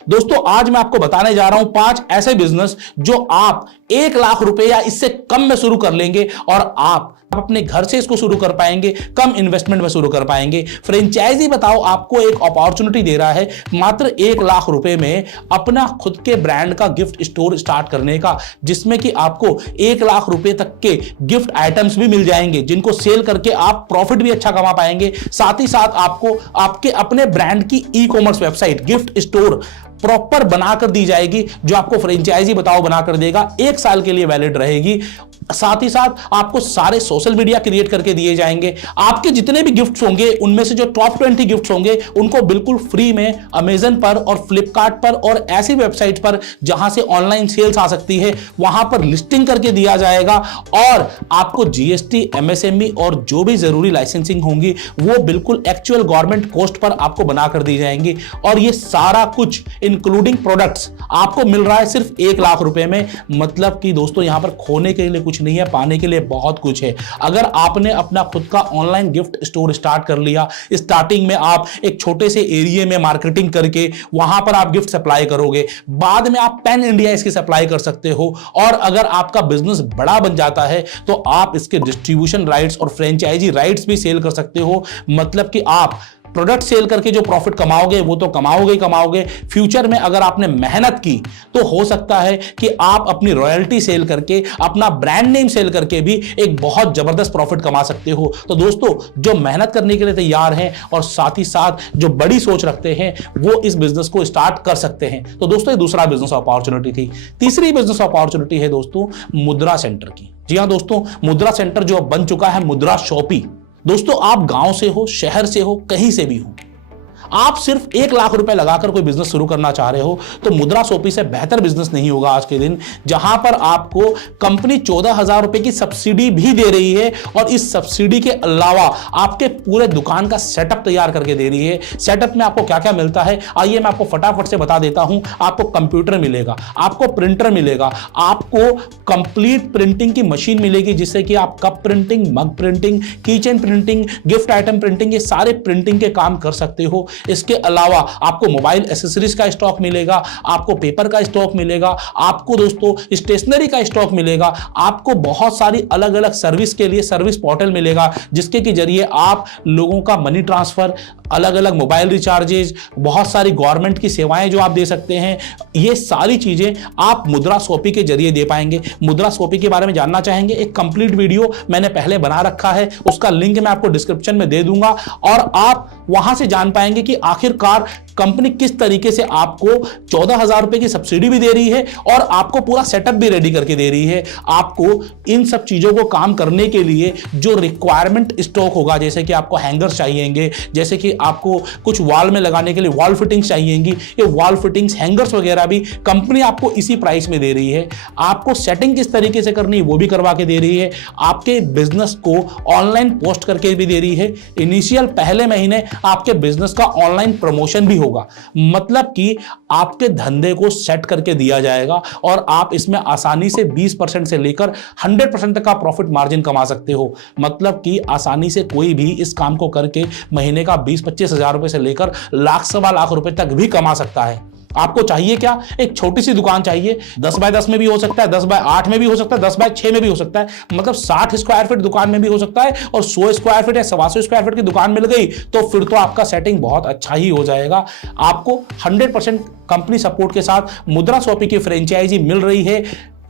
दोस्तों आज मैं आपको बताने जा रहा हूं 5 ऐसे बिजनेस जो आप 1 लाख रुपए या इससे कम में शुरू कर लेंगे और आप अपने घर से इसको शुरू कर पाएंगे, कम इन्वेस्टमेंट में शुरू कर पाएंगे। फ्रेंचाइजी बताओ आपको एक अपॉर्चुनिटी दे रहा है मात्र 1 लाख रुपए में अपना खुद के ब्रांड का गिफ्ट स्टोर स्टार्ट करने का, जिसमें कि आपको 1 लाख रुपए तक के गिफ्ट आइटम्स भी मिल जाएंगे जिनको सेल करके आप प्रॉफिट भी अच्छा कमा पाएंगे। साथ ही साथ आपको आपके अपने ब्रांड की e commerce website gift store proper बनाकर दी जाएगी जो आपको फ्रेंचाइजी बताओ बनाकर देगा, 1 साल के लिए वैलिड रहेगी। साथ ही साथ आपको सारे सोशल मीडिया क्रिएट करके दिए जाएंगे। आपके जितने भी गिफ्ट्स होंगे उनमें से जो टॉप 20 गिफ्ट्स होंगे उनको बिल्कुल फ्री में अमेजन पर और फ्लिपकार्ट पर और ऐसी वेबसाइट पर जहां से ऑनलाइन सेल्स आ सकती है वहां पर लिस्टिंग करके दिया जाएगा और आपको जीएसटी, एमएसएमई और जो भी जरूरी लाइसेंसिंग होंगी वो बिल्कुल एक्चुअल गवर्नमेंट कॉस्ट पर आपको बनाकर दी जाएंगी। और ये सारा कुछ इंक्लूडिंग प्रोडक्ट्स आपको मिल रहा है सिर्फ 1 लाख रुपए में। मतलब कि दोस्तों यहां पर खोने के लिए कुछ नहीं है, पाने के लिए बहुत कुछ है। अगर आपने अपना खुद का ऑनलाइन गिफ्ट स्टोर स्टार्ट कर लिया, स्टार्टिंग में आप एक छोटे से एरिया में मार्केटिंग करके वहां पर आप गिफ्ट सप्लाई करोगे, बाद में आप पैन इंडिया इसकी सप्लाई कर सकते हो। और अगर आपका बिजनेस बड़ा बन जाता है तो आप इसके डिस्ट्रीब्यूशन राइट्स और फ्रेंचाइजी राइट्स भी सेल कर सकते हो। मतलब कि आप प्रोडक्ट सेल करके जो प्रॉफिट कमाओगे वो तो कमाओगे ही कमाओगे। फ्यूचर में अगर आपने मेहनत की तो हो सकता है कि आप अपनी रॉयल्टी सेल करके, अपना ब्रांड नेम सेल करके भी एक बहुत जबरदस्त प्रॉफिट कमा सकते हो। तो दोस्तों जो मेहनत करने के लिए तैयार हैं और साथ ही साथ जो बड़ी सोच रखते हैं वो इस बिजनेस को स्टार्ट कर सकते हैं। तो दोस्तों ये दूसरा बिजनेस अपॉर्चुनिटी थी। तीसरी बिजनेस अपॉर्चुनिटी है दोस्तों मुद्रा सेंटर की। जी हां दोस्तों, मुद्रा सेंटर जो बन चुका है मुद्रा शॉपी। दोस्तों आप गांव से हो, शहर से हो, कहीं से भी हो, आप सिर्फ 1 लाख रुपए लगाकर कोई बिजनेस शुरू करना चाह रहे हो तो मुद्रा शॉपी से बेहतर बिजनेस नहीं होगा आज के दिन, जहां पर आपको कंपनी 14,000 रुपए की सब्सिडी भी दे रही है और इस सब्सिडी के अलावा आपके पूरे दुकान का सेटअप तैयार करके दे रही है। सेटअप में आपको क्या क्या मिलता है आइए मैं आपको फटाफट से बता देता हूं। आपको कंप्यूटर मिलेगा, आपको प्रिंटर मिलेगा, आपको कंप्लीट प्रिंटिंग की मशीन मिलेगी जिससे कि आप कप प्रिंटिंग, मग printing, kitchen printing, gift item printing, ये सारे प्रिंटिंग के काम कर सकते हो। इसके अलावा आपको मोबाइल एसेसरीज का स्टॉक मिलेगा, आपको पेपर का स्टॉक मिलेगा, आपको दोस्तों स्टेशनरी का स्टॉक मिलेगा, आपको बहुत सारी अलग अलग सर्विस के लिए सर्विस पोर्टल मिलेगा जिसके के जरिए आप लोगों का मनी ट्रांसफर, अलग अलग मोबाइल रिचार्जेज, बहुत सारी गवर्नमेंट की सेवाएं जो आप दे सकते हैं, ये सारी चीजें आप मुद्रा शॉपी के जरिए दे पाएंगे। मुद्रा शॉपी के बारे में जानना चाहेंगे, एक कंप्लीट वीडियो मैंने पहले बना रखा है, उसका लिंक मैं आपको डिस्क्रिप्शन में दे दूंगा और आप वहां से जान पाएंगे कि आखिरकार कंपनी किस तरीके से आपको 14,000 रुपए की सब्सिडी भी दे रही है और आपको पूरा सेटअप भी रेडी करके दे रही है। आपको इन सब चीजों को काम करने के लिए जो रिक्वायरमेंट स्टॉक होगा, जैसे कि आपको हैंगर्स चाहिएंगे, जैसे कि आपको कुछ वॉल में लगाने के लिए वॉल फिटिंग्स चाहिएंगी, ये वॉल फिटिंग्स, हैंगर्स वगैरह भी कंपनी आपको इसी प्राइस में दे रही है। आपको सेटिंग किस तरीके से करनी वो भी करवा के दे रही है। आपके बिजनेस को ऑनलाइन पोस्ट करके भी दे रही है। इनिशियल पहले महीने आपके बिजनेस का ऑनलाइन प्रमोशन भी होगा, मतलब कि आपके धंधे को सेट करके दिया जाएगा और आप इसमें आसानी से 20% से लेकर 100% तक का प्रॉफिट मार्जिन कमा सकते हो। मतलब कि आसानी से कोई भी इस काम को करके महीने का 20-25 हजार रुपए से लेकर लाख, सवा लाख रुपए तक भी कमा सकता है। आपको चाहिए क्या? एक छोटी सी दुकान चाहिए, 10 बाय 10 में भी हो सकता है, 10 बाय 8 में भी हो सकता है, 10 बाय 6 में भी हो सकता है। मतलब 60 स्क्वायर फीट दुकान में भी हो सकता है और 100 स्क्वायर फीट या 125 स्क्वायर फीट की दुकान मिल गई तो फिर तो आपका सेटिंग बहुत अच्छा ही हो जाएगा। आपको 100% कंपनी सपोर्ट के साथ मुद्रा शॉपी की फ्रेंचाइजी मिल रही है,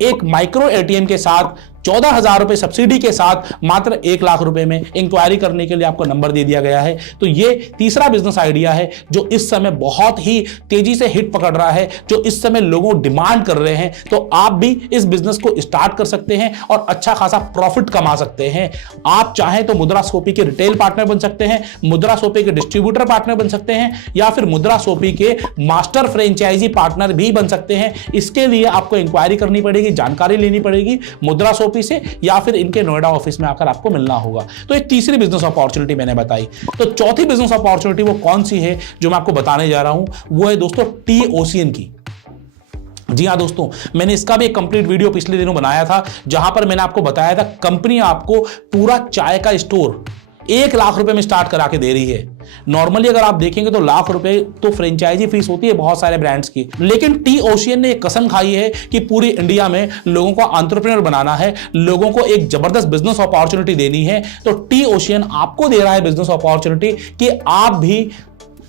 एक माइक्रो एटीएम के साथ, 14,000 रुपए सब्सिडी के साथ, मात्र 1 लाख रुपए में। इंक्वायरी करने के लिए आपको नंबर दे दिया गया है। तो ये तीसरा बिजनेस आइडिया है जो इस समय बहुत ही तेजी से हिट पकड़ रहा है, जो इस समय लोगों डिमांड कर रहे हैं। तो आप भी इस बिजनेस को स्टार्ट कर सकते हैं और अच्छा खासा प्रॉफिट कमा सकते हैं। आप चाहें तो मुद्रा शॉपी के रिटेल पार्टनर बन सकते हैं, मुद्रा शॉपी के डिस्ट्रीब्यूटर पार्टनर बन सकते हैं या फिर मुद्रा शॉपी के मास्टर फ्रेंचाइजी पार्टनर भी बन सकते हैं। इसके लिए आपको इंक्वायरी करनी पड़ेगी, जानकारी लेनी पड़ेगी मुद्रा शॉपी से या फिर इनके नोएडा ऑफिस में आकर आपको मिलना होगा। तो एक तीसरी बिजनेस अपॉर्चुनिटी मैंने बताई। तो चौथी बिजनेस अपॉर्चुनिटी वो कौन सी है जो मैं आपको बताने जा रहा हूं, वो है दोस्तों TOCN की। जी हाँ दोस्तों, मैंने इसका भी एक कंप्लीट वीडियो पिछले दिनों बनाया था जहां पर मैंने आपको बताया था कंपनी आपको पूरा चाय का स्टोर 1 लाख रुपए में स्टार्ट करा के दे रही है। नॉर्मली अगर आप देखेंगे तो लाख रुपए तो फ्रेंचाइजी फीस होती है बहुत सारे ब्रांड्स की, लेकिन टी ओशियन ने एक कसम खाई है कि पूरी इंडिया में लोगों को एंटरप्रेन्योर बनाना है, लोगों को एक जबरदस्त बिजनेस अपॉर्चुनिटी देनी है। तो टी ओशियन आपको दे रहा है बिजनेस अपॉर्चुनिटी कि आप भी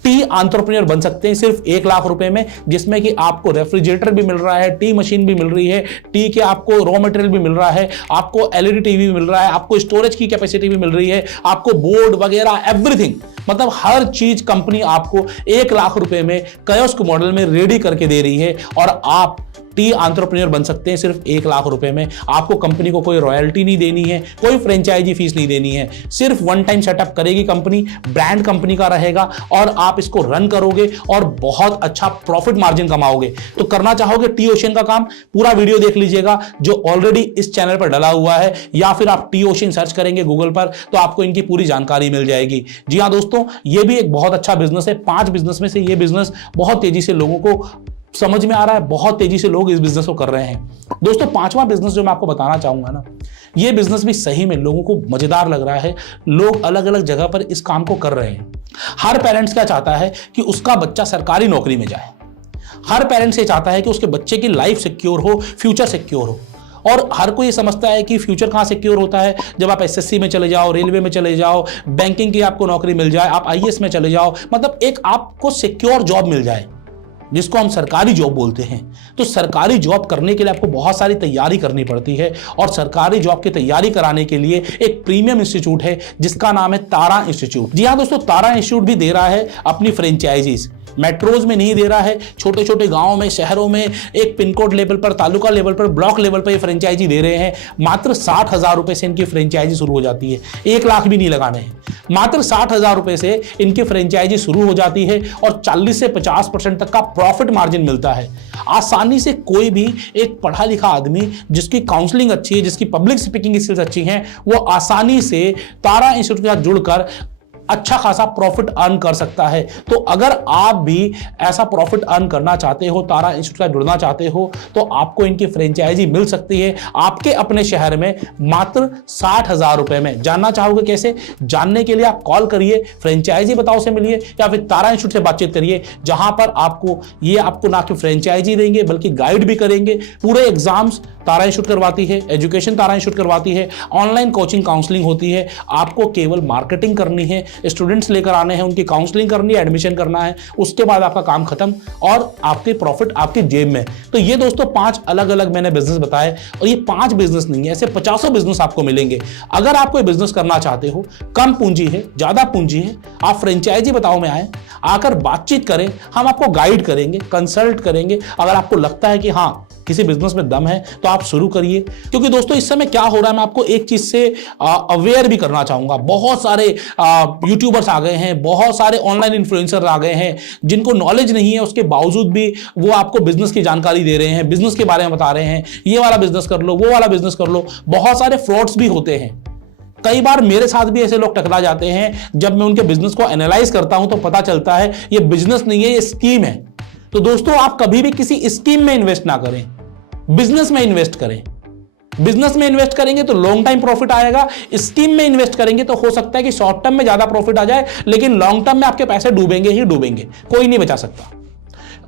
टी एंटरप्रेन्योर बन सकते हैं सिर्फ 1 लाख रुपए में, जिसमें कि आपको रेफ्रिजरेटर भी मिल रहा है, टी मशीन भी मिल रही है, टी के आपको रॉ मटेरियल भी मिल रहा है, आपको एलईडी टीवी भी मिल रहा है, आपको स्टोरेज की कैपेसिटी भी मिल रही है, आपको बोर्ड वगैरह एवरीथिंग, मतलब हर चीज कंपनी आपको 1 लाख रुपए में कियोस्क मॉडल में रेडी करके दे रही है और आप टी एंटरप्रेन्योर बन सकते हैं सिर्फ 1 लाख रुपए में। आपको कंपनी को कोई रॉयल्टी नहीं देनी है, कोई फ्रेंचाइजी फीस नहीं देनी है, सिर्फ वन टाइम सेटअप करेगी कंपनी, ब्रांड कंपनी का रहेगा और आप इसको रन करोगे और बहुत अच्छा प्रॉफिट मार्जिन कमाओगे। तो करना चाहोगे टी ओशियन का काम, पूरा वीडियो देख लीजिएगा जो ऑलरेडी इस चैनल पर डला हुआ है, या फिर आप टी ओशियन सर्च करेंगे गूगल पर तो आपको इनकी पूरी जानकारी मिल जाएगी। जी हाँ दोस्तों, ये भी एक बहुत अच्छा बिजनेस है। 5 बिजनेस में से ये बिजनेस बहुत तेजी से लोगों को समझ में आ रहा है, बहुत तेजी से लोग इस बिजनेस को कर रहे हैं। दोस्तों 5वां बिजनेस जो मैं आपको बताना चाहूंगा ना, ये बिजनेस भी सही में लोगों को मजेदार लग रहा है। लोग अलग अलग जगह पर इस काम को कर रहे हैं। हर पेरेंट्स क्या चाहता है कि उसका बच्चा सरकारी नौकरी में जाए। हर पेरेंट्स ये चाहता है कि उसके बच्चे की लाइफ सिक्योर हो, फ्यूचर सिक्योर हो। और हर कोई समझता है कि फ्यूचर कहां सिक्योर होता है, जब आप एसएससी में चले जाओ, रेलवे में चले जाओ, बैंकिंग की आपको नौकरी मिल जाए, आप आईएएस में चले जाओ, मतलब एक आपको सिक्योर जॉब मिल जाए जिसको हम सरकारी जॉब बोलते हैं। तो सरकारी जॉब करने के लिए आपको बहुत सारी तैयारी करनी पड़ती है और सरकारी जॉब की तैयारी कराने के लिए एक प्रीमियम इंस्टीट्यूट है जिसका नाम है तारा इंस्टीट्यूट। जी हाँ दोस्तों, तारा इंस्टीट्यूट भी दे रहा है अपनी फ्रेंचाइजीज। मेट्रोज में नहीं दे रहा है, छोटे छोटे गांवों में, शहरों में, एक पिन कोड लेवल पर, तालुका लेवल पर, ब्लॉक लेवल पर ये फ्रेंचाइजी दे रहे हैं। मात्र 60,000 रुपए से इनकी फ्रेंचाइजी शुरू हो जाती है। 1 लाख भी नहीं लगाने हैं, मात्र 60,000 रुपए से इनकी फ्रेंचाइजी शुरू हो जाती है और 40 से 50% तक का प्रॉफिट मार्जिन मिलता है। आसानी से कोई भी एक पढ़ा लिखा आदमी जिसकी काउंसलिंग अच्छी है, जिसकी पब्लिक स्पीकिंग स्किल्स अच्छी हैं, वो आसानी से तारा इंस्टीट्यूट के साथ जुड़कर अच्छा खासा प्रॉफिट अर्न कर सकता है। तो अगर आप भी ऐसा प्रॉफिट अर्न करना चाहते हो, तारा इंस्टीट्यूट से जुड़ना चाहते हो, तो आपको इनकी फ्रेंचाइजी मिल सकती है आपके अपने शहर में मात्र 60,000 रुपए में। जानना चाहोगे कैसे? जानने के लिए आप कॉल करिए, फ्रेंचाइजी बताओ से मिलिए या फिर तारा इंस्टीट्यूट से बातचीत करिए, जहां पर आपको ना कि फ्रेंचाइजी देंगे बल्कि गाइड भी करेंगे। पूरे एग्जाम्स तारा इंस्टीट्यूट करवाती है, एजुकेशन तारा इंस्टीट्यूट करवाती है, ऑनलाइन कोचिंग काउंसलिंग होती है। आपको केवल मार्केटिंग करनी है, स्टूडेंट्स लेकर आने हैं, उनकी काउंसलिंग करनी है, एडमिशन करना है, उसके बाद आपका काम खत्म और आपके प्रॉफिट आपकी जेब में। तो ये दोस्तों 5 अलग अलग मैंने बिजनेस बताए और ये 5 बिजनेस नहीं है, ऐसे 50 बिजनेस आपको मिलेंगे। अगर आप कोई बिजनेस करना चाहते हो, कम पूंजी है, ज्यादा पूंजी है, आप फ्रेंचाइजी बताओ में आए, आकर बातचीत करें, हम आपको गाइड करेंगे, कंसल्ट करेंगे। अगर आपको लगता है कि हाँ किसी बिजनेस में दम है तो आप शुरू करिए। क्योंकि दोस्तों इस समय क्या हो रहा है, मैं आपको एक चीज से अवेयर भी करना चाहूंगा। बहुत सारे यूट्यूबर्स आ गए हैं, बहुत सारे ऑनलाइन इन्फ्लुएंसर आ गए हैं जिनको नॉलेज नहीं है, उसके बावजूद भी वो आपको बिजनेस की जानकारी दे रहे हैं, बिजनेस के बारे में बता रहे हैं, ये वाला बिजनेस कर लो, वो वाला बिजनेस कर लो। बहुत सारे फ्रॉड्स भी होते हैं। कई बार मेरे साथ भी ऐसे लोग टकरा जाते हैं। जब मैं उनके बिजनेस को एनालाइज करता हूं तो पता चलता है ये बिजनेस नहीं है, ये स्कीम है। तो दोस्तों आप कभी भी किसी स्कीम में इन्वेस्ट ना करें, बिजनेस में इन्वेस्ट करें। बिजनेस में इन्वेस्ट करेंगे तो लॉन्ग टाइम प्रॉफिट आएगा, स्कीम में इन्वेस्ट करेंगे तो हो सकता है कि शॉर्ट टर्म में ज्यादा प्रॉफिट आ जाए, लेकिन लॉन्ग टर्म में आपके पैसे डूबेंगे ही डूबेंगे, कोई नहीं बचा सकता।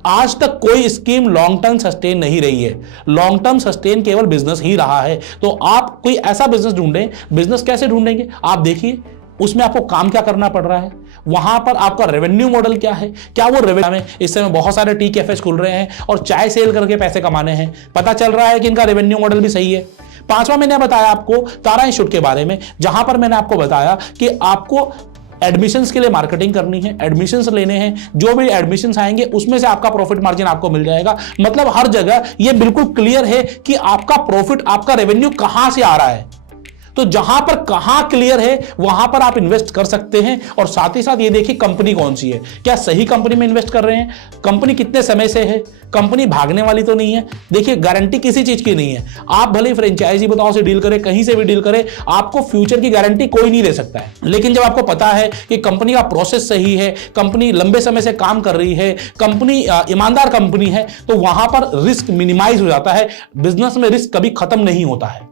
आज तक कोई स्कीम लॉन्ग टर्म सस्टेन नहीं रही है, लॉन्ग टर्म सस्टेन केवल बिजनेस ही रहा है। तो आप कोई ऐसा बिजनेस ढूंढें। बिजनेस कैसे ढूंढेंगे? आप देखिए उसमें आपको काम क्या करना पड़ रहा है, वहां पर आपका रेवेन्यू मॉडल क्या है, क्या वो रेवेन्यू में इस समय बहुत सारे टी कैफेज खुल रहे हैं और चाय सेल करके पैसे कमाने हैं। पता चल रहा है कि इनका रेवेन्यू मॉडल भी सही है। 5वां मैंने बताया आपको तारा इंस्टीट्यूट के बारे में, जहां पर मैंने आपको बताया कि आपको एडमिशंस के लिए मार्केटिंग करनी है, एडमिशंस लेने हैं, जो भी एडमिशंस आएंगे उसमें से आपका प्रॉफिट मार्जिन आपको मिल जाएगा। मतलब हर जगह ये बिल्कुल क्लियर है कि आपका प्रॉफिट, आपका रेवेन्यू कहां से आ रहा है। तो जहां पर कहां क्लियर है वहां पर आप इन्वेस्ट कर सकते हैं। और साथ ही साथ ये देखिए कंपनी कौन सी है, क्या सही कंपनी में इन्वेस्ट कर रहे हैं, कंपनी कितने समय से है, कंपनी भागने वाली तो नहीं है। देखिए गारंटी किसी चीज की नहीं है। आप भले फ्रेंचाइजी बताओ से डील करें, कहीं से भी डील करें, आपको फ्यूचर की गारंटी कोई नहीं दे सकता है। लेकिन जब आपको पता है कि कंपनी का प्रोसेस सही है, कंपनी लंबे समय से काम कर रही है, कंपनी ईमानदार कंपनी है, तो वहां पर रिस्क मिनिमाइज हो जाता है। बिजनेस में रिस्क कभी खत्म नहीं होता है।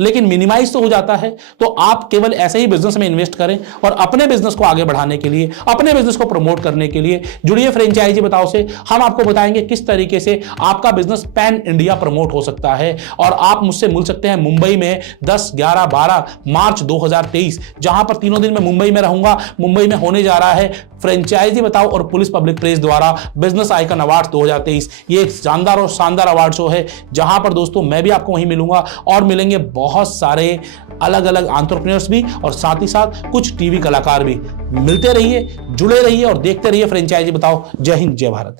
लेकिन मिनिमाइज तो हो जाता है। तो आप केवल ऐसे ही बिजनेस में इन्वेस्ट करें और अपने बिजनेस को आगे बढ़ाने के लिए, अपने बिजनेस को प्रमोट करने के लिए जुड़िए फ्रेंचाइजी बताओ से। हम आपको बताएंगे किस तरीके से आपका बिजनेस पैन इंडिया प्रमोट हो सकता है। और आप मुझसे मिल सकते हैं मुंबई में 10, 11, 12 मार्च 2023, जहां पर तीनों दिन मैं मुंबई में रहूंगा। मुंबई में होने जा रहा है फ्रेंचाइजी बताओ और पुलिस पब्लिक प्रेस द्वारा बिजनेस आइकन अवार्ड 2023। ये एक शानदार और शानदार अवार्ड शो है, जहां पर दोस्तों मैं भी आपको वहीं मिलूंगा और मिलेंगे बहुत सारे अलग अलग एंटरप्रेन्योर्स भी और साथ ही साथ कुछ टीवी कलाकार भी। मिलते रहिए, जुड़े रहिए और देखते रहिए फ्रेंचाइजी बताओ। जय हिंद, जय भारत।